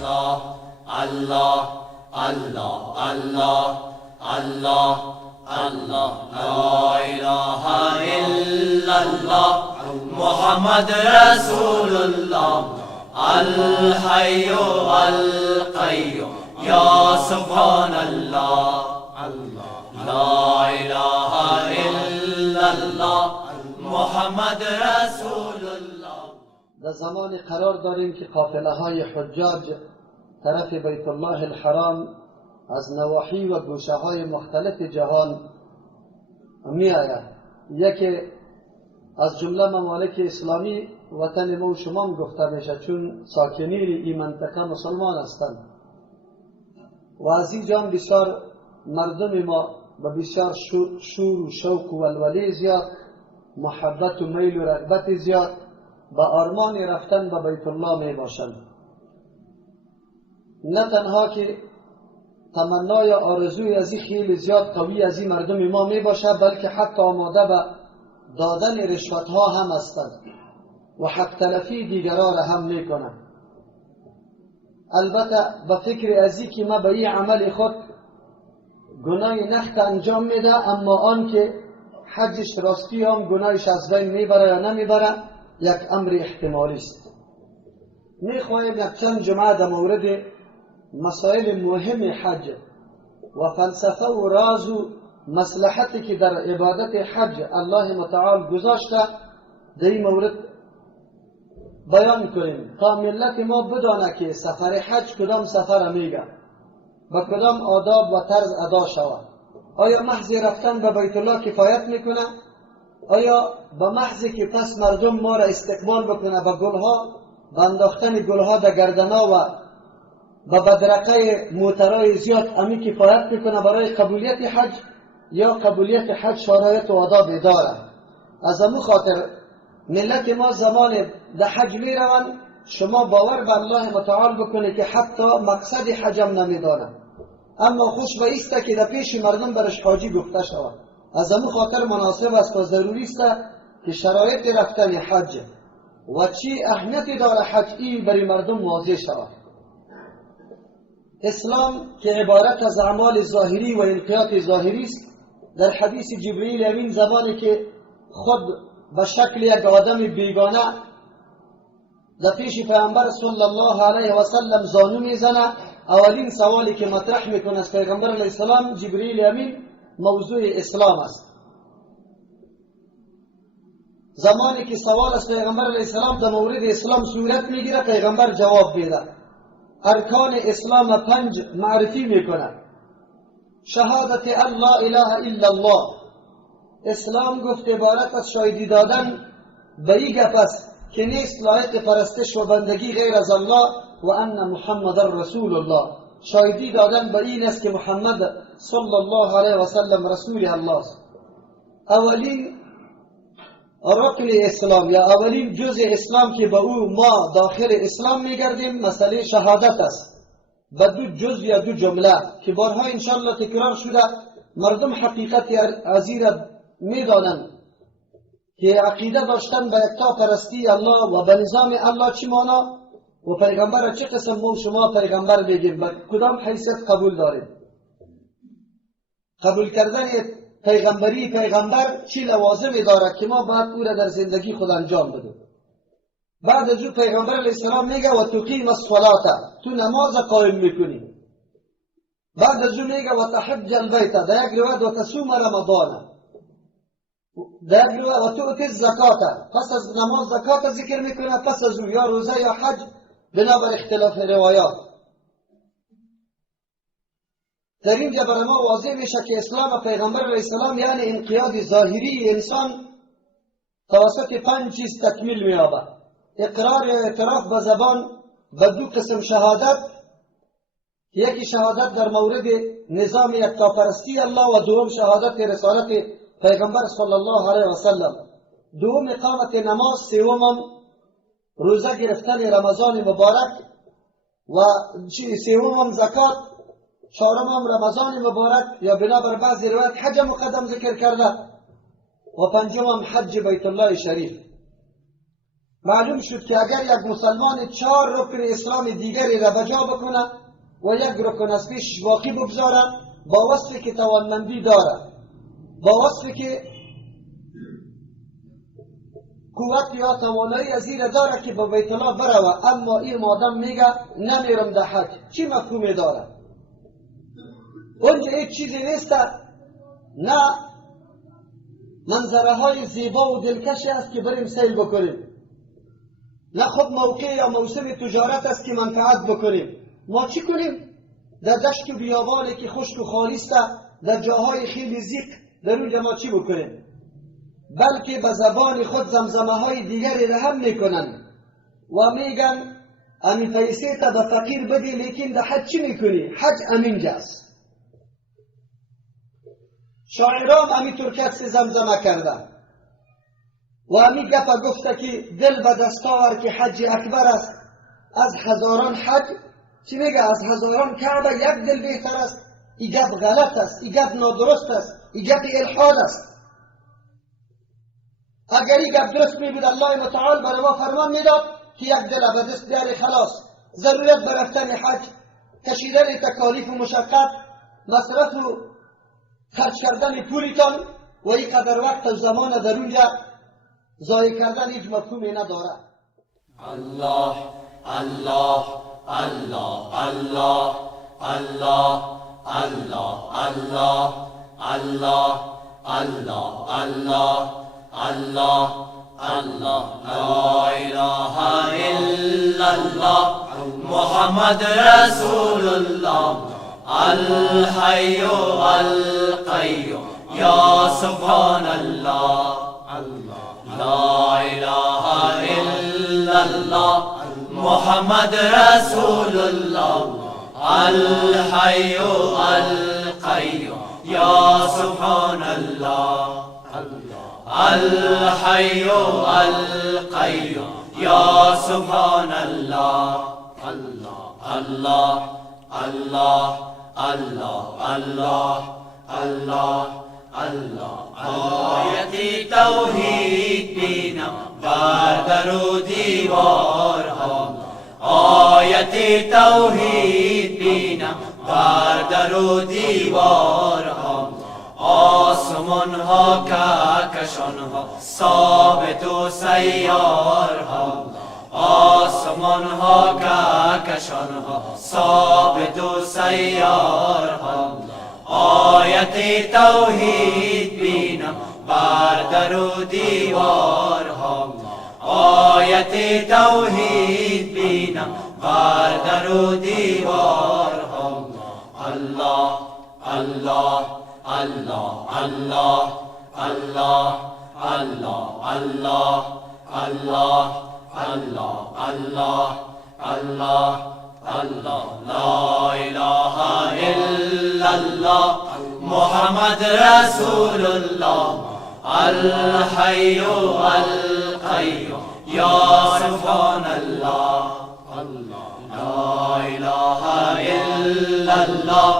الله الله الله الله الله لا إله إلا الله محمد رسول الله الحي القيوم يا سبحان الله لا إله إلا الله محمد رسول الله. در زمان قرار داریم که قافله های حجاج طرف بیت الله الحرام از نواحی و گوشه های مختلف جهان می آید. یکی از جمله ممالک اسلامی وطن ما و شما گفته میشه، چون ساکنین این منطقه مسلمان هستند و از این جان بسیار مردم ما با بسیار شور و شوق و ولوله زیاد، محبت و میل و رغبت زیاد با آرمان رفتن به بیت الله می باشند. نه تنها که تمنای آرزوی از این خیلی زیاد قوی از این مردم ما می باشه، بلکه حتی آماده به دادن رشوت ها هم هستند و حق تلفی دیگران را هم می کنند. البته به فکر ازی که ما به این عمل خود گناه نخت انجام میده، اما آن که حجش راستی هم گناهش از بین میبره یا نمیبره یک امر احتمالی است. میخواهیم یک چند جمعه در مورد مسائل مهم حج و فلسفه و راز و مصلحتی که در عبادت حج الله متعال گذاشته در این مورد بیان کنیم تا ملت ما بدانه که سفر حج کدام سفر میگه، با کدام آداب و طرز ادا شود. آیا محض رفتن به بیت الله کفایت میکنه؟ آیا به محضی که پس مردم ما را استقبال بکنه به گلها، به انداختن گلها در گردنا و به بدرقه موترهای زیاد امی کفایت میکنه برای قبولیت حج، یا قبولیت حج شرایط و آداب داره؟ از امو خاطر ملت ما زمان در حج میروند، شما باور به الله متعال بکنه که حتی مقصد حجم نمیدانه، اما خوش به ایسته که در پیش مردم برش حاجی گفته شود. از امو خاطر مناسب است و ضروری است که شرایط رفتن حج و چی اهمیتی داره حج این برای مردم واضح شود. اسلام که عبارت از اعمال ظاهری و انقیاد ظاهری است، در حدیث جبرئیل امین زمانی که خود به شکل یک آدم بیگانه در پیش پیامبر صلی الله علیه و سلم زانو میزنه، اولین سوالی که مطرح میکنه از پیغمبر علیه السلام جبرئیل امین موضوع اسلام است. زمانی که سوال از پیغمبر علیه السلام در مورد اسلام صورت میگیره، پیغمبر جواب میده. ارکان اسلام 5 معرفی میکنه. شهادت ان لا اله الا الله، اسلام گفت عبارت از شاهدی دادن به این گپ است که نیست لایق پرستش و بندگی غیر از الله و ان محمد رسول الله، شاهدی دادن به این است که محمد صلی الله علیه و سلم رسول الله است. اولین رکن اسلام یا اولین جزء اسلام که به او ما داخل اسلام میگردیم مسئله شهادت است، به 2 جزء یا 2 جمله که بارها انشاءالله تکرار شده. مردم حقیقت ازی را میدانند که عقیده داشتن به یکتا پرستی الله و به نظام الله چی معنا و پیغمبر چه قسم ما شما پیغمبر بگیم، به کدام حیثیت قبول داریم. قبول کردن پیغمبری پیغمبر چی لوازمی داره که ما باید او را در زندگی خود انجام بدیم. بعد از او پیغمبر علیه السلام میگه و تقیم الصلاة، تو نماز قائم میکنی. بعد از او میگه و تحج البیت، در یک روایت و تصوم رمضان، در یک روایت و تؤتی الزکات، پس از نماز زکات ذکر میکنه، پس از او یا روزه یا حج بنابر اختلاف روایات. در اینجا برای ما واضح میشه که اسلام پیغمبر علیه السلام یعنی انقیاد ظاهری انسان توسط 5 چیز تکمیل می‌یابد. اقرار یا اعتراف به زبان به 2 قسم شهادت، یکی شهادت در مورد نظام یکتاپرستی الله و دوم شهادت رسالت پیغمبر صلی الله علیه و سلم، دوم اقامت نماز، سوم روزه گرفتن رمضان مبارک و سوم زکات، چهارم رمضان مبارک یا بنابر بعضی روایت حج مقدم ذکر کرده و پنجم حج بیت الله شریف. معلوم شد که اگر یک مسلمان 4 رکن اسلام دیگری را بجا بکنه و یک رکن از پیش باقی بگذاره، با وصفی که توانمندی داره، با وصفی که قوت یا توانایی از این داره که به بیت الله بروه، اما این آدم میگه نمیرم در حج، چی مفهومی داره؟ اونجا هیچ چیزی نیست، نه منظره های زیبا و دلکش است که بریم سیل بکنیم، نه خب موقع یا موسم تجارت است که منفعت بکنیم. ما چی کنیم؟ در دشت و بیابانی که خشک و خالی است، در جاهای خیلی زیق، در اونجا ما چی بکنیم؟ بلکه به زبان خود زمزمه های دیگری را هم میکنن و میگن امی پیسه تا به فقیر بدی، لیکن در حج چی میکنی؟ حج امینجاست. شاعران امی ترکت سے زمزمه کردن و امی گپا گفته که دل به دستاور که حج اکبر است، از هزاران حج چی میگه؟ از هزاران کعبه یک دل بهتر است. این گپ غلط است، این گپ نادرست است، این گپ الحاد است. اگر این گپ درست می بود الله متعال برای ما فرمان میداد که یک دل به دست بیاری، خلاص ضرورت به رفتن حج، کشیدن تکالیف و مشقت، مصرف و خرج کردن پولتان و این قدر وقت و زمان در اونجا ضایع کردن هیچ مفهومی نداره. الله الله الله الله الله الله الله الله الله الله الله الله لا اله الا الله محمد رسول الله الحي القيوم يا سبحان الله لا اله الا الله محمد رسول الله الحي القيوم يا سبحان الله الحي القيوم يا سبحان الله الله الله الله الله الله الله آیت توحید بینم بر در و دیوارها، آیت توحید بینم بر در و دیوارها، آسمان ها کهکشان ها ثابت و سیارها، آسمان ها کهکشان ها ثابت و سیارها، آیت توحید بینم بر در و دیوارها، آیت توحید بینم بر در و دیوارها. الله الله الله الله الله الله الله الله الله الله الله الله لا اله الا الله محمد رسول الله الحي القيوم يا سبحان الله لا اله الا الله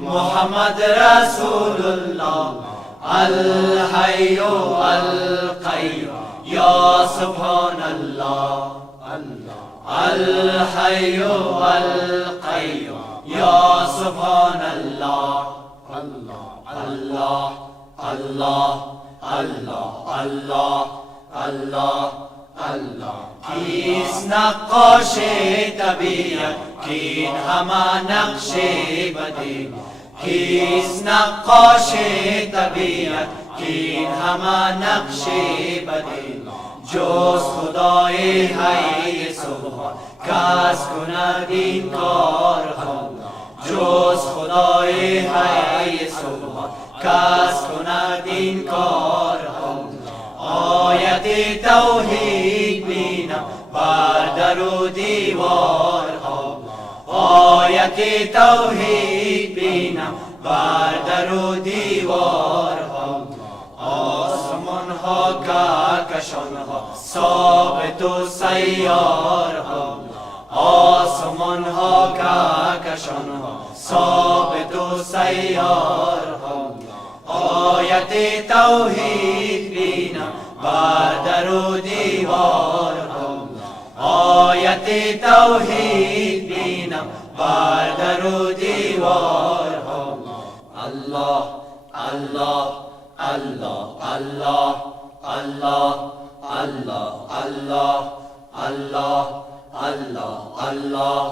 محمد رسول الله الحي القيوم يا سبحان الله الحي القيوم يا سبحان الله الله الله الله الله الله الله کیست نقاش طبیعت کین همه نقش بدی، کیست نقاش طبیعت کین همه نقش بدی، جز خدای حی سبحان کس کند این کارها، جز خدای حی سبحان کس کند این کارها. آیت توحید بینم بر در و دیوارها، آیت توحید بینم بر در و دیوارها، آسمان ها کهکشان ها ثابت و سیارها، آسمان ها کهکشان ها ثابت و سیارها، آیت توحید بینم بر در و دیوارها. آیت توحید بینم بر در و دیوارها. الله الله الله الله الله الله الله الله الله الله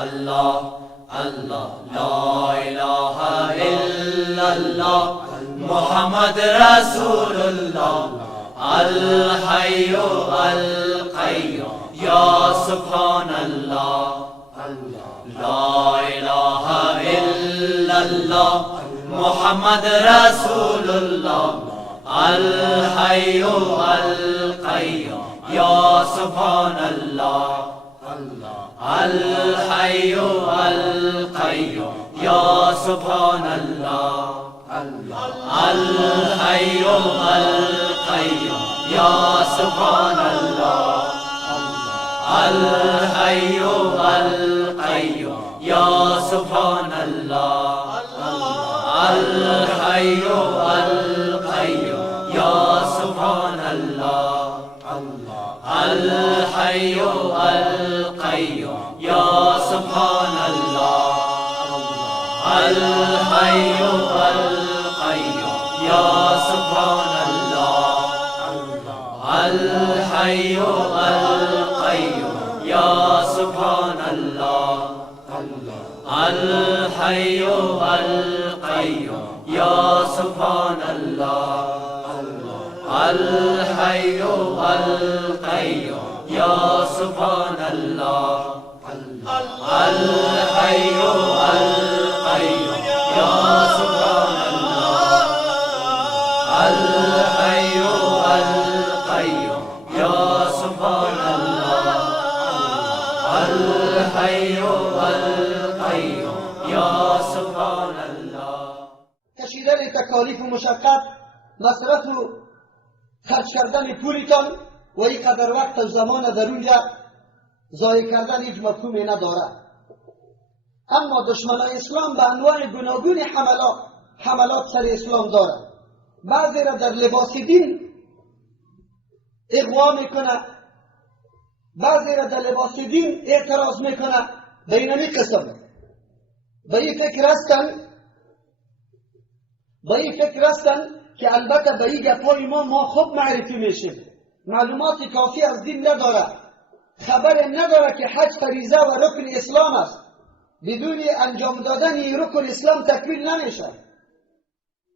الله الله لا اله الا الله محمد رسول الله الحي القيوم يا سبحان الله لا اله الا الله محمد رسول الله الحي القيوم يا سبحان الله الحي القيوم يا سبحان الله الحي القيوم يا سبحان الله الحي القيوم يا سبحان الله الحي القيوم يا سبحان الله الحي القيوم يا سبحان الله الحي القيوم يا سبحان الله الحي القيوم يا سبحان الله الحي القيوم يا سبحان الله الحي القيوم يا سبحان الله الحي القيوم يا سبحان الله الحي القيوم يا سبحان الله الحي القيوم يا سبحان الله. کشیدن تکالیف و مشقت، مصرف و خرج کردن پولتان و اینقدر وقت و زمان در اونجا ضایع کردن هیچ مفهومی نداره. اما دشمنان اسلام به انواع گوناگون حملات سر اسلام داره. بعضی را در لباس دین اغوا میکنه، بعضی را در لباس دین اعتراض میکنه. به اینمی قسم به این فکر هستن که البته به این گپای ما خوب معرفی میشیم، معلومات کافی از دین نداره، خبر نداره که حج فریضه و رکن اسلام است. بدون انجام دادن این رکن اسلام تکمیل نمیشه.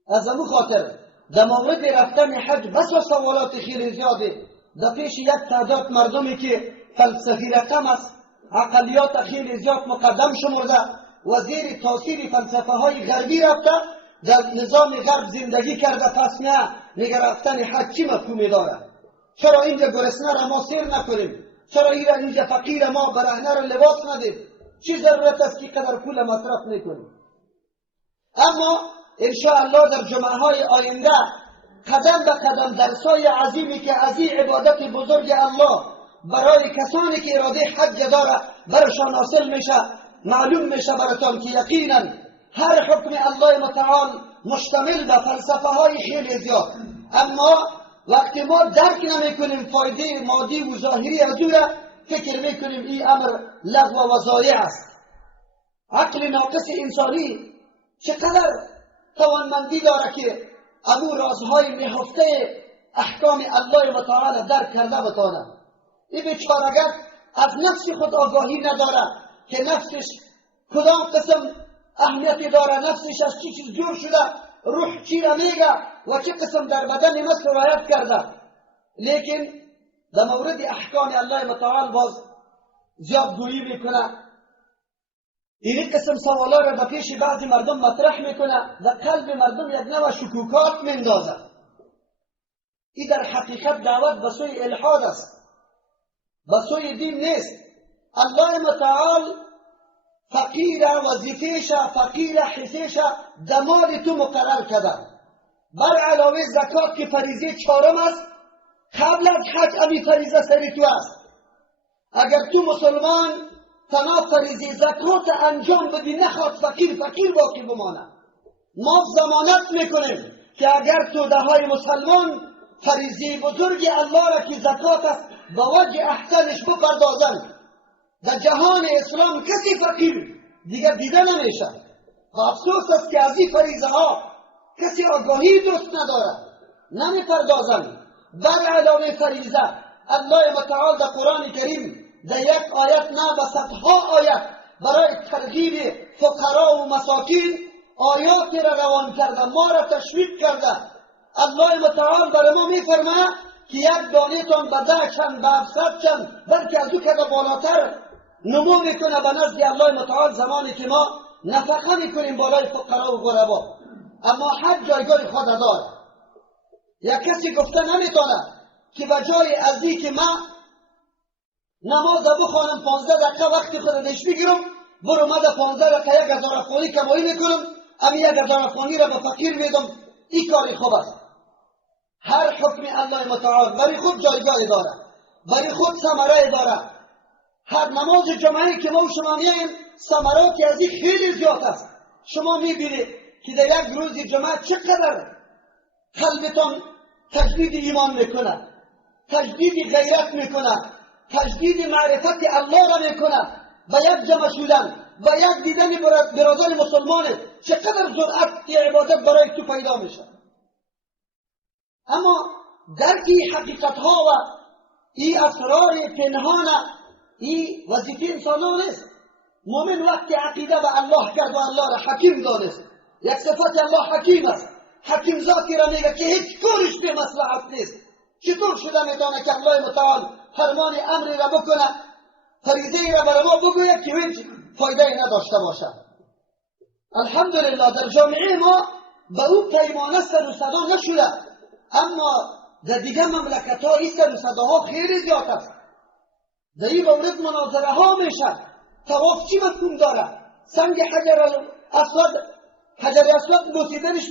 از همون خاطر در مورد رفتن حج بسا سوالات خیلی زیاده در پیش یک تعداد مردمی که فلسفی رقم است، عقلیات خیلی زیاد مقدم شمرده و زیر تاثیر فلسفه های غربی رفته، در نظام غرب زندگی کرده. پس نه، میگه رفتن حج چی مفهومی داره؟ چرا اینجا گرسنه را ما سیر نکنیم؟ چرا اینجا فقیر ما برهنه را لباس ندیم؟ چی ضرورت است که قدر پول مصرف میکنیم؟ اما انشاءالله در جمعه های آینده قدم به قدم درسای عظیمی که از این عبادت بزرگ الله برای کسانی که اراده حج داره برشان حاصل میشه، معلوم میشه براتان که یقینا هر حکم الله متعال مشتمل به فلسفه های خیلی زیاد. اما وقتی ما درک نمیکنیم فایده مادی و ظاهری از او را، فکر میکنیم این امر لغو و ضایع است. عقل ناقص انسانی چقدر توانمندی داره که امو رازهای نهفته احکام الله متعال درک کرده بتانه. این بیچاره‌گر از نفس خود آگاهی نداره که نفسش کدام قسم اهمیتی داره، نفسش از چی چیز جور شده، روح چی را میگه و چه قسم در بدن ما سرایت کرده. لیکن در مورد احکام الله متعال باز زیاد گویی میکنه. این قسم سوالا را در پیش بعضی مردم مطرح میکنه، در قلب مردم یک نوع شکوکات میندازه. این در حقیقت دعوت به سوی الحاد است، به سوی دین نیست. الله متعال فقیر وظیفهش، فقیر حسیش دمال تو مقرر کرده. بر علاوه زکات که فریضه چهارم است، قبل از حج امی فریضه سری تو است. اگر تو مسلمان تنها فریضه زکات انجام بدی نخواد فقیر باقی بمانه. ما ضمانت میکنیم که اگر تو دهای مسلمان فریضه بزرگ الله را که زکات است با وجه احسنش بپردازن، در جهان اسلام کسی فقیر دیگر دیده نمیشه. افسوس است که از این فریضه ها کسی آگاهی درست ندارد، نمیپردازند. بر علاوه فریضه الله متعال در قرآن کریم در یک آیت نه به صدها آیت برای ترغیب فقرا و مساکین آیاتی را روان کرده، ما را تشویق کرده. الله متعال برای ما میفرماید که یک دانه تان به 10 چند به 700 چند بلکه از او کده بالاتر نمو میکنه به نزد الله متعال زمانی که ما نفقه میکنیم بالای فقرا و غربا. اما حج جایگاه خود داره. یک کسی گفته نمیتونه که به جای از این که من نماز بخوانم 15 دقیقه وقتی خود دیش بگیرم، برو من در 15 دقیقه 1000 افغانی کمایی میکنم، امی 1000 افغانی را به فقیر میدم. این کاری خوب است. هر حکم الله متعال برای خود جایگاه داره، برای خود ثمره داره. هر نماز جمعه که ما و شما میاییم ثمراتی از این خیلی زیاد است. شما میبینید که در یک روز جمعه چقدر قلبتان تجدید ایمان میکنه، تجدید غیرت میکنه، تجدید معرفت الله را میکنه. با یک جمع شدن، با یک دیدن برادر مسلمان چقدر جرأت عبادت برای تو پیدا میشه. اما درک حقیقت ها و این اسرار پنهان این وظیفه انسانان است. مومن وقتی عقیده به الله کرد و الله را حکیم دانست، یک صفت الله حکیم است. حکیم ذاتی را میگه که هیچ کارش به مصلحت نیست. چطور شده میدانه که الله متعال فرمان امری را بکنه، فریضه را برای ما بگوید که هیچ فایده نداشته باشد. الحمدلله در جامعه ما به او پیمانه سر و صدا نشده، اما در دیگه مملکت ها این سر و صداها خیلی زیاد است. در این مورد مناظره ها میشه. طواف چی مفهوم داره؟ سنگ حجر اسود بوسیدنش